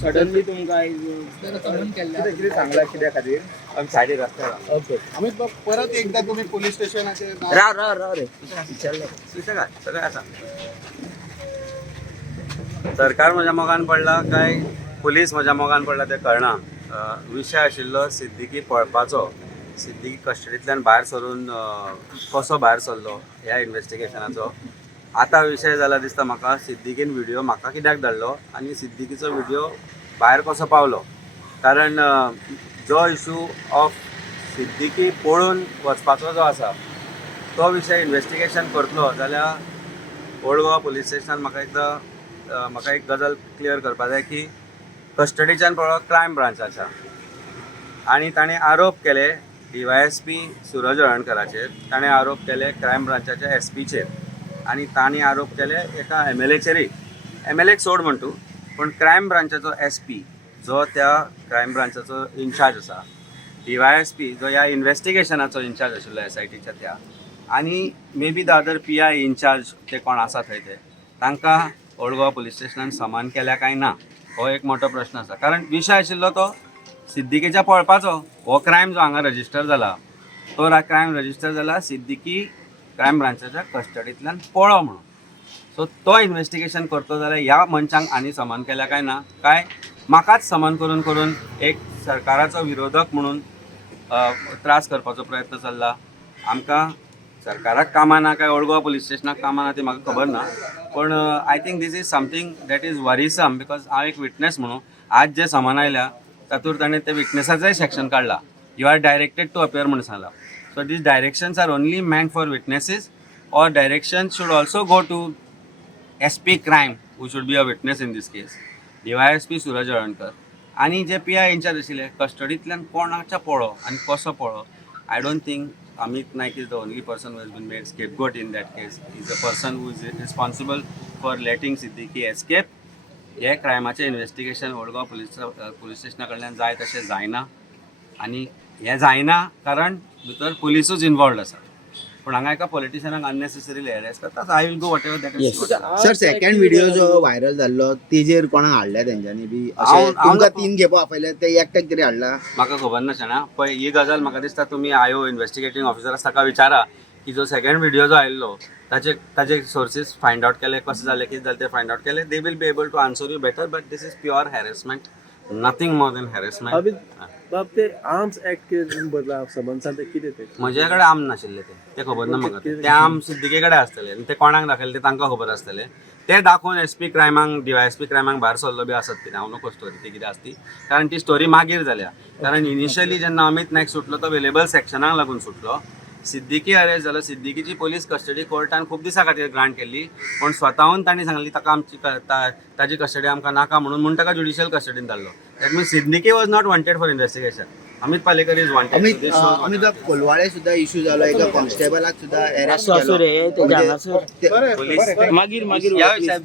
Suddenly तुमकां किती सांगला कित्या खातीर आमी सायडीक रस्त्यार ओके अमित बाब परत एकदा तुम्ही पोलीस स्टेशनाचेर राव रे विचारलं सगळं आसा. सरकार म्हज्या मोगान पडला काय पुलीस म्हज्या मोगान पडला तें कळना. विशय आशिल्लो सिद्दीकी पळपाचो. सिद्दीकी कस्टडींतल्यान भायर सरून कसो भायर सरलो ह्या इन्व्हेस्टिगेशनाचो. आतां विशय जाला दिसता म्हाका सिद्दीकीन व्हिडिओ म्हाका कित्याक धाडलो आनी सिद्दीकीचो व्हिडिओ भायर कसो पावलो. कारण जो इशू ऑफ सिद्दीकी पळून वचपाचो जो आसा तो विशय इन्व्हेस्टिगेशन करतलो जाल्यार ओल्ड गोवा पुलीस स्टेशनान म्हाका एक गजाल क्लियर करपाक जाय की कस्टडीच्यान पळोवप क्रायम ब्रांचाच्या आनी ताणें आरोप केले DYSP सुरज हळर्णकराचेर. ताणें आरोप केले क्रायम ब्रांचाच्या SPचेर आनी तांणी आरोप केले एका MLAचेरय. MLAक सोड म्हण तूं पूण क्रायम ब्रांचाचो SP जो त्या क्रायम ब्रांचाचो इन्चार्ज आसा, DYSP जो ह्या इन्व्हेस्टिगेशनाचो इन्चार्ज आशिल्लो SITच्या त्या, आनी may be the other PI in charge ते कोण आसा थंय ते तांकां ओल्ड गोवा पुलीस स्टेशनान समान केल्या काय ना हो एक मोठो प्रश्न आसा. कारण विशय आशिल्लो तो सिद्दीकीच्या पळपाचो. हो क्रायम जो हांगा रजिस्टर जाला तो क्रायम रजिस्टर जाला सिद्दीकी क्रायम ब्रांचाच्या कस्टडींतल्यान पळो म्हणून. सो तो इन्व्हेस्टिगेशन करतो जाल्यार ह्या मनशांक आनी समन केल्या काय ना काय म्हाकाच समन करून करून एक सरकाराचो विरोधक म्हणून त्रास करपाचो प्रयत्न चल्ला. आमकां सरकाराक कामां ना काय ओल्ड गोवा पुलीस स्टेशनाक कामां ना ती म्हाका खबर ना. पण I think this is something that is worrisome because हांव एक विटनेस म्हणून आज जे समन आयल्या तातूंत ताणें ते विटनेसाचेंय सेक्शन काडला. You are directed to appear म्हणून सांगला. So these directions are only meant for witnesses or directions should also go to SP crime who should be a witness in this case. DYSP Suraj Halarnkar आणि जे PI in-charge आशिल्ले कस्टडींतल्यान कोणाच्या पळो आनी कसो पळो. I don't think Amit Naik is the only person who has been made scapegoat in that case. Is a person who is responsible for letting Siddiqui escape. हे क्रायमाचें इन्व्हेस्टिगेशन ओल्ड गोवा पुलीस स्टेशना कडल्यान जाय तशें जायना आनी हें जायना कारण भितर पुलिसूच इन्वॉल्ड आसा. पूण हांगा एका पॉलिटिशियनाक अननेसेसरीली हॅरेस करता. I will go whatever that is. Sir second video जो व्हायरल जाल्लो तेजेर कोणाक हाडल्या तेंच्यांनी बी तुमकां 3 घेवपा आपयले ते एकट्याक तरी हाडला म्हाका खबर नाशिना. पळय ही गजाल म्हाका दिसता तुमी IO इन्व्हेस्टिगेटींग ऑफिसर आसा ताका विचारा की जो सेकंड व्हिडिओ जो आयिल्लो ताचे सोर्सीस फायंड आउट केले, कशें जालें कितें जालें ते फायंड आउट केले. They will be able to answer you better. But this is pure harassment, nothing more than harassment. बाब ते आर्म्स ऍक्ट बदला समन्सान ते कितें ते म्हजे कडेन आर्म नाशिल्ले ते खबर ना म्हाका. ते आर्म सिद्दीके कडेन आसतले आनी ते कोणाक दाखयले ते तांकां खबर आसतले. ते दाखोवन SP क्रायमांक DYSP क्रायमांक भायर सरलो बी आसत कितें हांव नको स्टोरी ती कितें आसती. कारण ती स्टोरी मागीर जाल्या. कारण इनिशियली जेन्ना अमित नायक सुटलो तो अवेलेबल सेक्शनाक लागून सुटलो. सिद्दीकी अरेस्ट जालो. सिद्दीकीची पोलीस कस्टडी कोर्टान खूब दिसां खातीर ग्रांट केल्ली पूण स्वताहून तांणी सांगली ताका आमची ताजी कस्टडी आमकां नाका म्हणून ताका ज्युडिशियल कस्टडीन धाडलो. That means Siddiqui was not wanted for investigation. Amit Palekar is wanted. Amit Colvale सुद्धा इश्यू जालो. एका कॉन्स्टेबलाक सुद्धा अरेस्ट असो रे ते हांगासर पोलीस मागीर ह्या विशयात